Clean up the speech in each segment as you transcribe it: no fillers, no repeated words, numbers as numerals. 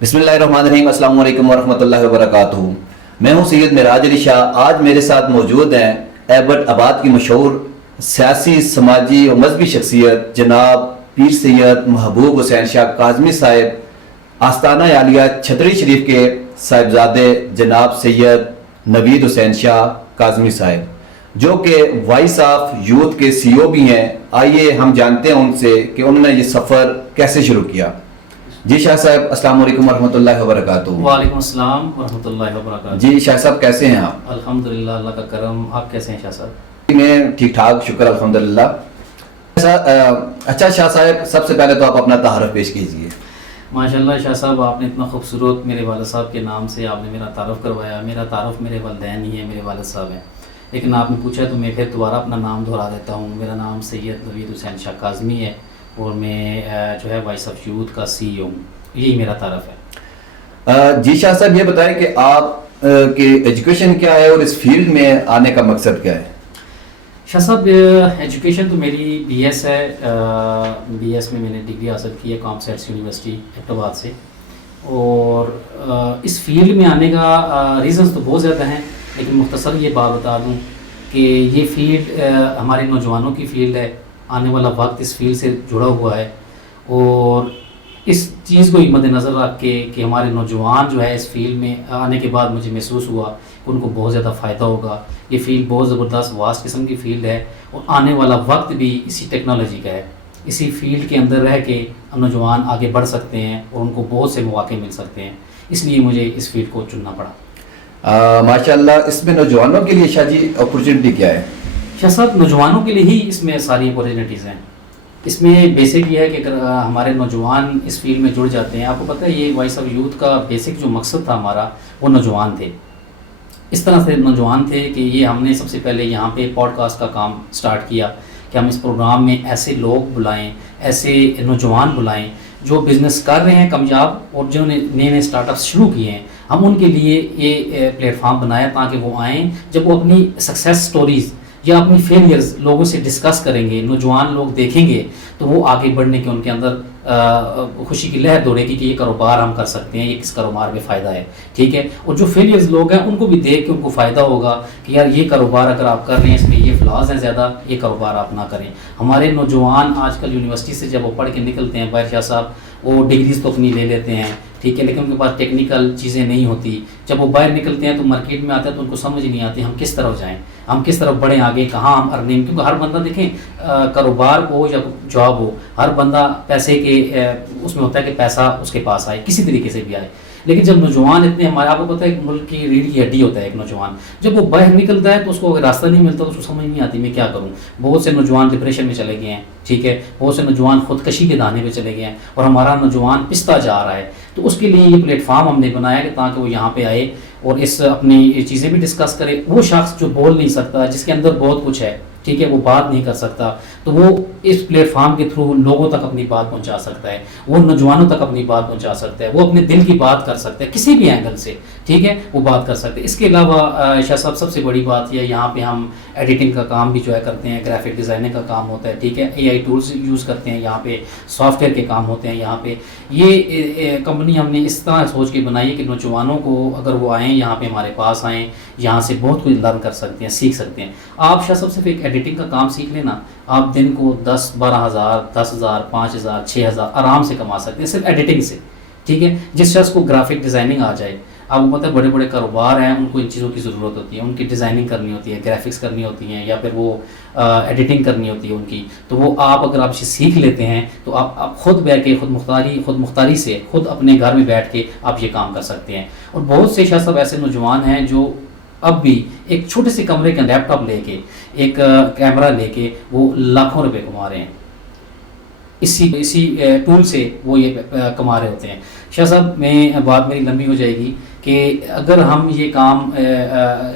بسم اللہ الرحمن الرحیم، السلام علیکم ورحمۃ اللہ وبرکاتہ۔ میں ہوں سید معراج علی شاہ۔ آج میرے ساتھ موجود ہیں ایبٹ آباد کی مشہور سیاسی، سماجی اور مذہبی شخصیت جناب پیر سید محبوب حسین شاہ کاظمی صاحب، آستانہ عالیہ چھتری شریف کے صاحبزادے جناب سید نوید حسین شاہ کاظمی صاحب، جو کہ وائس آف یوتھ کے سی او بھی ہیں۔ آئیے ہم جانتے ہیں ان سے کہ انہوں نے یہ سفر کیسے شروع کیا۔ جی شاہ صاحب، السلام علیکم ورحمۃ اللہ وبرکاتہ۔ وعلیکم السلام ورحمۃ اللہ وبرکاتہ۔ جی شاہ صاحب، کیسے ہیں آپ؟ الحمدللہ، اللہ کا کرم۔ آپ کیسے ہیں شاہ صاحب؟ میں ٹھیک ٹھاک، شکر الحمدللہ۔ اچھا شاہ صاحب، سب سے پہلے تو آپ اپنا تعارف پیش کیجیے۔ ماشاءاللہ شاہ صاحب، آپ نے اتنا خوبصورت میرے والد صاحب کے نام سے آپ نے میرا تعارف کروایا۔ میرا تعارف میرے والدین ہی ہے، میرے والد صاحب ہیں، لیکن آپ نے پوچھا تو میں پھر دوبارہ اپنا نام دہرا دیتا ہوں۔ میرا نام سید نوید حسین شاہ کاظمی ہے اور میں جو ہے وائس آف یوتھ کا سی او ہوں۔ یہی میرا تعارف ہے۔ جی شاہ صاحب، یہ بتائیں کہ آپ کی ایجوکیشن کیا ہے اور اس فیلڈ میں آنے کا مقصد کیا ہے؟ شاہ صاحب، ایجوکیشن تو میری بی ایس ہے۔ بی ایس میں میں نے ڈگری حاصل کی ہے کامسیٹس یونیورسٹی ایبٹ آباد سے، اور اس فیلڈ میں آنے کا ریزنز تو بہت زیادہ ہیں، لیکن مختصر یہ بات بتا دوں کہ یہ فیلڈ ہمارے نوجوانوں کی فیلڈ ہے۔ آنے والا وقت اس فیلڈ سے جڑا ہوا ہے، اور اس چیز کو مد نظر رکھ کے کہ ہمارے نوجوان جو ہے اس فیلڈ میں آنے کے بعد مجھے محسوس ہوا کہ ان کو بہت زیادہ فائدہ ہوگا۔ یہ فیلڈ بہت زبردست واسٹ قسم کی فیلڈ ہے، اور آنے والا وقت بھی اسی ٹیکنالوجی کا ہے۔ اسی فیلڈ کے اندر رہ کے نوجوان آگے بڑھ سکتے ہیں اور ان کو بہت سے مواقع مل سکتے ہیں، اس لیے مجھے اس فیلڈ کو چننا پڑا۔ ماشاءاللہ، اس میں نوجوانوں کے لیے شاہ جی اپرچونٹی کیا ہے؟ شاہ صاحب، نوجوانوں کے لیے ہی اس میں ساری اپارچونیٹیز ہیں۔ اس میں بیسک یہ ہے کہ اگر ہمارے نوجوان اس فیلڈ میں جڑ جاتے ہیں، آپ کو پتہ ہے یہ وائس آف یوتھ کا بیسک جو مقصد تھا ہمارا، وہ نوجوان تھے۔ اس طرح سے نوجوان تھے کہ یہ ہم نے سب سے پہلے یہاں پہ پوڈ کاسٹ کا کام سٹارٹ کیا کہ ہم اس پروگرام میں ایسے لوگ بلائیں، ایسے نوجوان بلائیں جو بزنس کر رہے ہیں کامیاب، اور جنہوں نے نئے نئے اسٹارٹ اپس شروع کیے ہیں۔ ہم ان کے لیے یہ پلیٹ فارم بنایا تاکہ وہ آئیں، جب وہ اپنی سکسیس سٹوریز یا اپنی فیلئرز لوگوں سے ڈسکس کریں گے، نوجوان لوگ دیکھیں گے، تو وہ آگے بڑھنے کے ان کے اندر خوشی کی لہر دوڑے گی کہ یہ کاروبار ہم کر سکتے ہیں، یہ کس کاروبار میں فائدہ ہے، ٹھیک ہے۔ اور جو فیلئرز لوگ ہیں ان کو بھی دیکھ کے ان کو فائدہ ہوگا کہ یار یہ کاروبار اگر آپ کر رہے ہیں اس میں یہ فلاز ہیں زیادہ، یہ کاروبار آپ نہ کریں۔ ہمارے نوجوان آج کل یونیورسٹی سے جب وہ پڑھ کے نکلتے ہیں باہر، شاہ صاحب وہ ڈگریز تو اپنی لے لیتے ہیں، ٹھیک ہے، لیکن ان کے پاس ٹیکنیکل چیزیں نہیں ہوتی۔ جب وہ باہر نکلتے ہیں تو مارکیٹ میں آتے ہیں تو ان کو سمجھ نہیں آتی ہم کس طرف جائیں، ہم کس طرف بڑھیں آگے، کہاں ہم ارننگ، کیونکہ ہر بندہ دیکھیں کاروبار ہو یا جاب ہو، ہر بندہ پیسے کے اس میں ہوتا ہے کہ پیسہ اس کے پاس آئے کسی طریقے سے بھی آئے، لیکن جب نوجوان اتنے ہمارے، آپ کو پتہ ہے ملک کی ریڑھ کی ہڈی ہوتا ہے ایک نوجوان، جب وہ باہر نکلتا ہے تو اس کو اگر راستہ نہیں ملتا تو اس کو سمجھ نہیں آتی میں کیا کروں۔ بہت سے نوجوان ڈپریشن میں چلے گئے ہیں، ٹھیک ہے، بہت سے نوجوان خودکشی کے دانے پہ چلے گئے ہیں، اور ہمارا نوجوان پستا جا رہا ہے۔ تو اس کے لیے یہ پلیٹ فارم ہم نے بنایا کہ تاکہ وہ یہاں پہ آئے اور اس اپنی چیزیں بھی ڈسکس کرے۔ وہ شخص جو بول نہیں سکتا، جس کے اندر بہت کچھ ہے، ٹھیک ہے، وہ بات نہیں کر سکتا، تو وہ اس پلیٹ فارم کے تھرو لوگوں تک اپنی بات پہنچا سکتا ہے، وہ نوجوانوں تک اپنی بات پہنچا سکتا ہے، وہ اپنے دل کی بات کر سکتا ہے کسی بھی اینگل سے، ٹھیک ہے، وہ بات کر سکتے ہیں۔ اس کے علاوہ شاہ صاحب سب سے بڑی بات یہ یہاں پہ ہم ایڈیٹنگ کا کام بھی جو ہے کرتے ہیں، گرافک ڈیزائننگ کا کام ہوتا ہے، ٹھیک ہے، اے آئی ٹولز یوز کرتے ہیں یہاں پہ، سافٹ ویئر کے کام ہوتے ہیں یہاں پہ۔ یہ کمپنی ہم نے اس طرح سوچ کے بنائی ہے کہ نوجوانوں کو اگر وہ آئیں یہاں پہ ہمارے پاس آئیں، یہاں سے بہت کچھ لرن کر سکتے ہیں، سیکھ سکتے ہیں۔ آپ شاہ صاحب صرف ایک ایڈیٹنگ کا کام سیکھ لینا، آپ دن کو 10-12 ہزار، 10 ہزار، 5 ہزار، 6 ہزار آرام سے کما سکتے ہیں صرف ایڈیٹنگ سے، ٹھیک ہے۔ جس شخص کو گرافک ڈیزائننگ آ جائے، آپ کو پتہ ہے بڑے بڑے کاروبار ہیں، ان کو ان چیزوں کی ضرورت ہوتی ہے، ان کی ڈیزائننگ کرنی ہوتی ہے، گرافکس کرنی ہوتی ہیں، یا پھر وہ ایڈیٹنگ کرنی ہوتی ہے ان کی، تو وہ آپ اگر آپ اسے سیکھ لیتے ہیں تو آپ خود بیٹھ کے خود مختاری سے خود اپنے گھر میں بیٹھ کے آپ یہ کام کر سکتے ہیں۔ اور بہت سے شاہ صاحب ایسے نوجوان ہیں جو اب بھی ایک چھوٹے سے کمرے کا لیپ ٹاپ لے کے، ایک کیمرہ لے کے وہ لاکھوں روپے کما رہے ہیں، اسی ٹول سے وہ یہ کما رہے ہوتے ہیں۔ شاہ صاحب، میں بات میری لمبی ہو جائے گی کہ اگر ہم یہ کام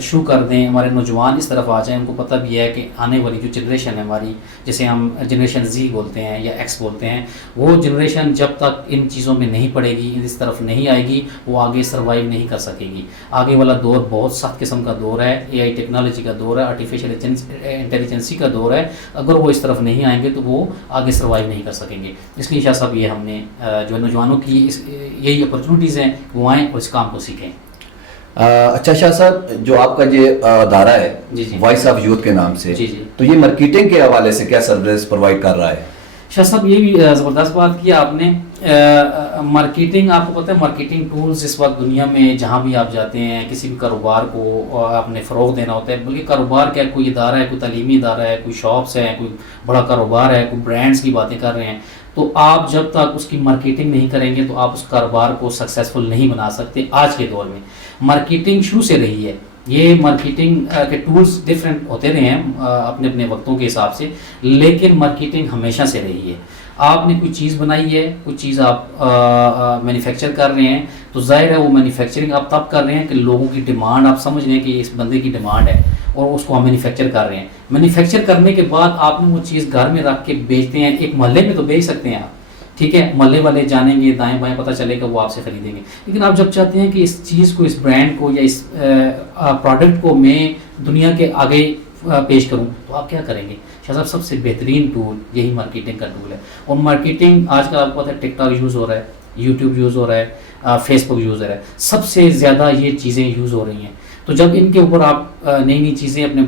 شروع کر دیں، ہمارے نوجوان اس طرف آ جائیں، ان کو پتہ بھی ہے کہ آنے والی جو جنریشن ہے ہماری، جسے ہم جنریشن زی بولتے ہیں یا ایکس بولتے ہیں، وہ جنریشن جب تک ان چیزوں میں نہیں پڑے گی، اس طرف نہیں آئے گی، وہ آگے سروائیو نہیں کر سکے گی. آگے والا دور بہت سخت قسم کا دور ہے، اے آئی ٹیکنالوجی کا دور ہے، آرٹیفیشیل انٹیلیجنسی کا دور ہے. اگر وہ اس طرف نہیں آئیں گے تو وہ آگے سروائیو نہیں کر سکیں گے. اس لیے شاہ صاحب یہ ہم نے جو نوجوانوں کی یہی اپرچونیٹیز ہیں وہ آئیں اور اس کام کو سیکھیں. اچھا شاہ صاحب، جو آپ کا یہ ادارہ ہے جی جی وائس آف یوتھ کے نام سے، جی جی تو یہ مارکیٹنگ کے حوالے سے کیا سروس پرووائڈ کر رہا ہے؟ شاہ صاحب یہ بھی زبردست بات کی آپ نے. مارکیٹنگ، آپ کو پتہ ہے مارکیٹنگ ٹولز اس وقت دنیا میں جہاں بھی آپ جاتے ہیں، کسی بھی کاروبار کو آپ نے فروغ دینا ہوتا ہے، بلکہ کاروبار کیا، کوئی ادارہ ہے، کوئی تعلیمی ادارہ ہے، کوئی شاپس ہیں، کوئی بڑا کاروبار ہے، کوئی برانڈز کی باتیں کر رہے ہیں، تو آپ جب تک اس کی مارکیٹنگ نہیں کریں گے تو آپ اس کاروبار کو سکسیزفل نہیں بنا سکتے. آج کے دور میں مارکیٹنگ شروع سے رہی ہے، یہ مارکیٹنگ کے ٹولز ڈفرینٹ ہوتے رہے ہیں اپنے اپنے وقتوں کے حساب سے، لیکن مارکیٹنگ ہمیشہ سے رہی ہے. آپ نے کوئی چیز بنائی ہے، کوئی چیز آپ مینوفیکچر کر رہے ہیں، تو ظاہر ہے وہ مینوفیکچرنگ آپ تب کر رہے ہیں کہ لوگوں کی ڈیمانڈ، آپ سمجھ رہے ہیں کہ اس بندے کی ڈیمانڈ ہے اور اس کو ہم مینوفیکچر کر رہے ہیں. مینوفیکچر کرنے کے بعد آپ نے وہ چیز گھر میں رکھ کے بیچتے ہیں. ایک محلے میں تو بیچ سکتے ہیں آپ، ٹھیک ہے، محلے والے جانیں گے، دائیں بائیں پتہ چلے گا، وہ آپ سے خریدیں گے. لیکن آپ جب چاہتے ہیں کہ اس چیز کو، اس برانڈ کو یا اس پروڈکٹ کو میں دنیا کے آگے پیش کروں، تو آپ کیا کریں گے؟ شاہ صاحب سب سے بہترین ٹول یہی مارکیٹنگ کا ٹول ہے. اور مارکیٹنگ آج کل آپ کو پتہ ہے ٹک ٹاک یوز ہو رہا ہے، یوٹیوب یوز ہو رہا ہے، فیس بک یوز ہو رہا ہے، سب سے زیادہ یہ چیزیں یوز ہو رہی ہیں. تو جب ان کے اوپر آپ نئی نئی چیزیں، اپنے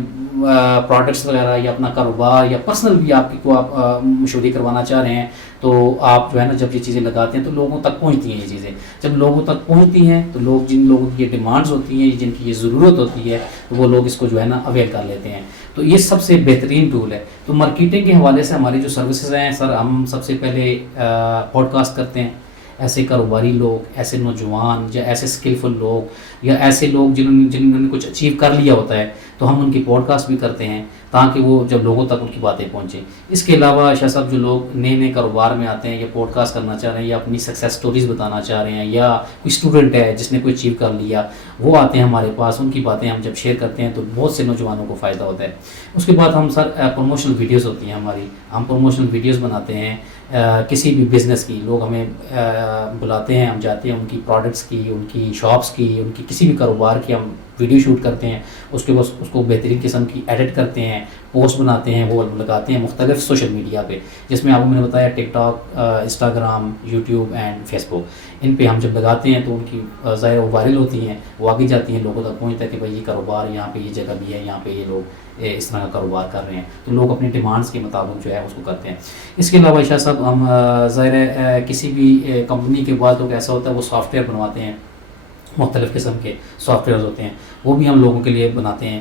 پروڈکٹس وغیرہ یا اپنا کاروبار یا پرسنل بھی آپ کو آپ مشورے کروانا چاہ رہے ہیں، تو آپ جو ہے نا جب یہ چیزیں لگاتے ہیں تو لوگوں تک پہنچتی ہیں. یہ چیزیں جب لوگوں تک پہنچتی ہیں تو لوگ، جن لوگوں کی یہ ڈیمانڈز ہوتی ہیں، جن کی یہ ضرورت ہوتی ہے، وہ لوگ اس کو جو ہے نا اویل کر لیتے ہیں. تو یہ سب سے بہترین ٹول ہے. تو مارکیٹنگ کے حوالے سے ہماری جو سروسز ہیں سر، ہم سب سے پہلے پوڈ کاسٹ کرتے ہیں. ایسے کاروباری لوگ، ایسے نوجوان یا ایسے اسکلفل لوگ یا ایسے لوگ جنہوں نے کچھ اچیو کر لیا ہوتا ہے، تو ہم ان کی پوڈ کاسٹ بھی کرتے ہیں تاکہ وہ جب لوگوں تک ان کی باتیں پہنچیں. اس کے علاوہ شاہ صاحب جو لوگ نئے نئے کاروبار میں آتے ہیں یا پوڈ کاسٹ کرنا چاہ رہے ہیں یا اپنی سکسیس سٹوریز بتانا چاہ رہے ہیں، یا کوئی اسٹوڈنٹ ہے جس نے کوئی اچیو کر لیا، وہ آتے ہیں ہمارے پاس، ان کی باتیں ہم جب شیئر کرتے ہیں تو بہت سے نوجوانوں کو فائدہ ہوتا ہے. اس کے بعد ہم سر پروموشنل ویڈیوز ہوتی ہیں ہماری، ہم پروموشنل ویڈیوز بناتے ہیں کسی بھی بزنس کی. لوگ ہمیں بلاتے ہیں، ہم جاتے ہیں، ان کی پروڈکٹس کی، ان کی شاپس کی، ان کی کسی بھی کاروبار کی ہم ویڈیو شوٹ کرتے ہیں. اس کے بعد اس کو بہترین قسم کی ایڈٹ کرتے ہیں، پوسٹ بناتے ہیں، وہ لگاتے ہیں مختلف سوشل میڈیا پہ، جس میں آپ کو میں نے بتایا TikTok, Instagram, YouTube and Facebook. ان پہ ہم جب لگاتے ہیں تو ان کی ظاہر وہ وائرل ہوتی ہیں، وہ آگے جاتی ہیں، لوگوں تک پہنچتا ہے کہ بھائی یہ کاروبار یہاں پہ، یہ جگہ بھی ہے، یہاں پہ یہ لوگ اس طرح کا کاروبار کر رہے ہیں. تو لوگ اپنی ڈیمانڈس کے مطابق جو ہے اس کو کرتے ہیں. اس کے علاوہ شاہ صاحب ہم ظاہر ہے کسی بھی کمپنی کے بعد لوگ ایسا ہوتا ہے وہ سافٹ ویئر بنواتے ہیں، مختلف قسم کے سافٹ ویئرز ہوتے ہیں، وہ بھی ہم لوگوں کے لیے بناتے ہیں.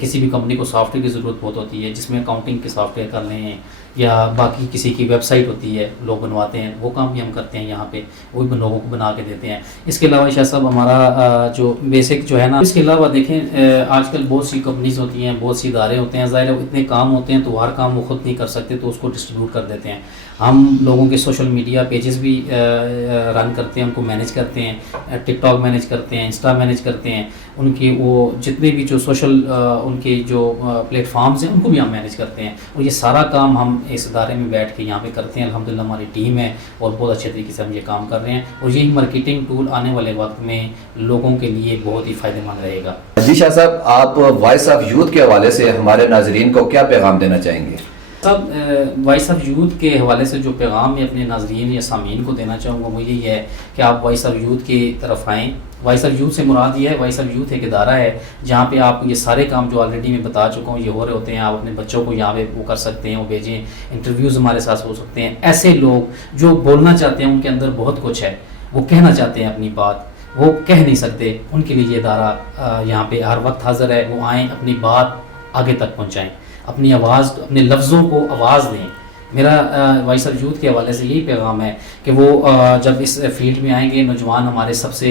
کسی بھی کمپنی کو سافٹ ویئر کی ضرورت بہت ہوتی ہے، جس میں اکاؤنٹنگ کے سافٹ ویئر کر لیں یا باقی کسی کی ویب سائٹ ہوتی ہے، لوگ بنواتے ہیں، وہ کام بھی ہم کرتے ہیں یہاں پہ، وہ بھی لوگوں کو بنا کے دیتے ہیں. اس کے علاوہ شاہ صاحب ہمارا جو بیسک جو ہے نا، اس کے علاوہ دیکھیں آج کل بہت سی کمپنیز ہوتی ہیں، بہت سی ادارے ہوتے ہیں، ظاہر اتنے کام ہوتے ہیں تو ہر کام وہ خود نہیں کر سکتے، تو اس کو ڈسٹریبیوٹ کر دیتے ہیں. ہم لوگوں کے سوشل میڈیا پیجز بھی رن کرتے ہیں، ان کو مینیج کرتے ہیں، ٹک ٹاک مینیج کرتے ہیں، انسٹا مینیج کرتے ہیں، ان کی وہ جتنے بھی جو سوشل ان کے جو پلیٹ فارمز ہیں ان کو بھی ہم مینیج کرتے ہیں. اور یہ سارا کام ہم اس ادارے میں بیٹھ کے یہاں پہ کرتے ہیں. الحمدللہ ہماری ٹیم ہے اور بہت اچھے طریقے سے ہم یہ کام کر رہے ہیں، اور یہی مارکیٹنگ ٹول آنے والے وقت میں لوگوں کے لیے بہت ہی فائدہ مند رہے گا. جی شاہ صاحب، آپ وائس آف یوتھ کے حوالے سے ہمارے ناظرین کو کیا پیغام دینا چاہیں گے؟ سب وائس آف یوتھ کے حوالے سے جو پیغام میں اپنے ناظرین یا سامعین کو دینا چاہوں گا وہ یہی ہے کہ آپ وائس آف یوتھ کی طرف آئیں. وائس آف یوتھ سے مراد یہ ہے، وائس آف یوتھ ایک ادارہ ہے جہاں پہ آپ یہ سارے کام جو آلریڈی میں بتا چکا ہوں یہ ہو رہے ہوتے ہیں. آپ اپنے بچوں کو یہاں پہ وہ کر سکتے ہیں، وہ بھیجیں، انٹرویوز ہمارے ساتھ ہو سکتے ہیں. ایسے لوگ جو بولنا چاہتے ہیں، ان کے اندر بہت کچھ ہے، وہ کہنا چاہتے ہیں اپنی بات، وہ کہہ نہیں سکتے، ان کے لیے یہ ادارہ یہاں پہ ہر وقت حاضر ہے. وہ آئیں، اپنی بات آگے تک پہنچائیں، اپنی آواز، اپنے لفظوں کو آواز دیں. میرا وائس آف یوتھ کے حوالے سے یہی پیغام ہے کہ وہ جب اس فیلڈ میں آئیں گے، نوجوان ہمارے سب سے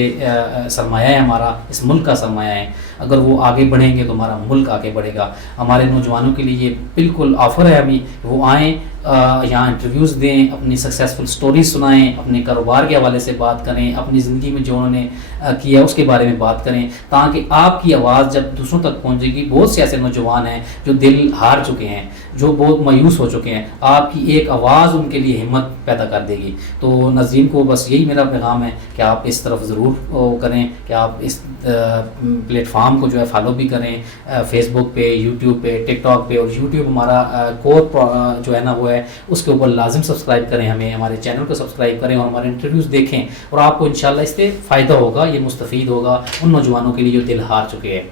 سرمایہ ہے، ہمارا اس ملک کا سرمایہ ہے. اگر وہ آگے بڑھیں گے تو ہمارا ملک آگے بڑھے گا. ہمارے نوجوانوں کے لیے یہ بالکل آفر ہے ہمیں، وہ آئیں یہاں انٹرویوز دیں، اپنی سکسیزفل سٹوریز سنائیں، اپنے کاروبار کے حوالے سے بات کریں، اپنی زندگی میں جو انہوں نے کیا اس کے بارے میں بات کریں، تاکہ آپ کی آواز جب دوسروں تک پہنچے گی. بہت سے ایسے نوجوان ہیں جو دل ہار چکے ہیں، جو بہت مایوس ہو چکے ہیں، آپ کی ایک آواز ان کے لیے ہمت پیدا کر دے گی. تو ناظرین کو بس یہی میرا پیغام ہے کہ آپ اس طرف ضرور کریں، کہ آپ اس پلیٹ فارم کو جو ہے فالو بھی کریں، فیس بک پہ، یوٹیوب پہ، ٹک ٹاک پہ. اور یوٹیوب ہمارا کور جو ہے نا وہ ہے، اس کے اوپر لازم سبسکرائب کریں، ہمارے چینل کو سبسکرائب کریں اور ہمارے انٹرویوز دیکھیں، اور آپ کو انشاءاللہ اس سے فائدہ ہوگا. یہ مستفید ہوگا ان نوجوانوں کے لیے جو دل ہار چکے ہیں.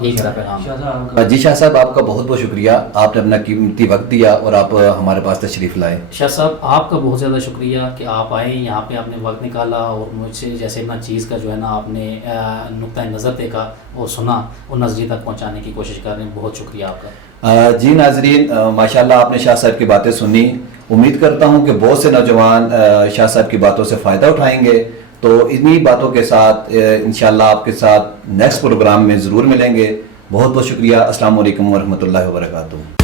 یہی میرا پیغام. جی شاہ صاحب، آپ کا بہت بہت شکریہ، آپ نے اپنا قیمتی وقت دیا اور آپ ہمارے پاس تشریف لائے. شاہ صاحب آپ کا بہت زیادہ شکریہ کہ آپ آئیں یہاں پہ، آپ نے وقت نکالا اور مجھ سے جیسے نا چیز کا جو ہے نا آپ نے نقطۂ نظر دیکھا اور سنا اور نظریے تک پہنچانے کی کوشش کر رہے ہیں. بہت شکریہ آپ کا. جی ناظرین، ماشاءاللہ آپ نے شاہ صاحب کی باتیں سنی. امید کرتا ہوں کہ بہت سے نوجوان شاہ صاحب کی باتوں سے فائدہ اٹھائیں گے. تو انہی باتوں کے ساتھ انشاءاللہ آپ کے ساتھ نیکسٹ پروگرام میں ضرور ملیں گے. بہت بہت شکریہ. السلام علیکم ورحمۃ اللہ وبرکاتہ.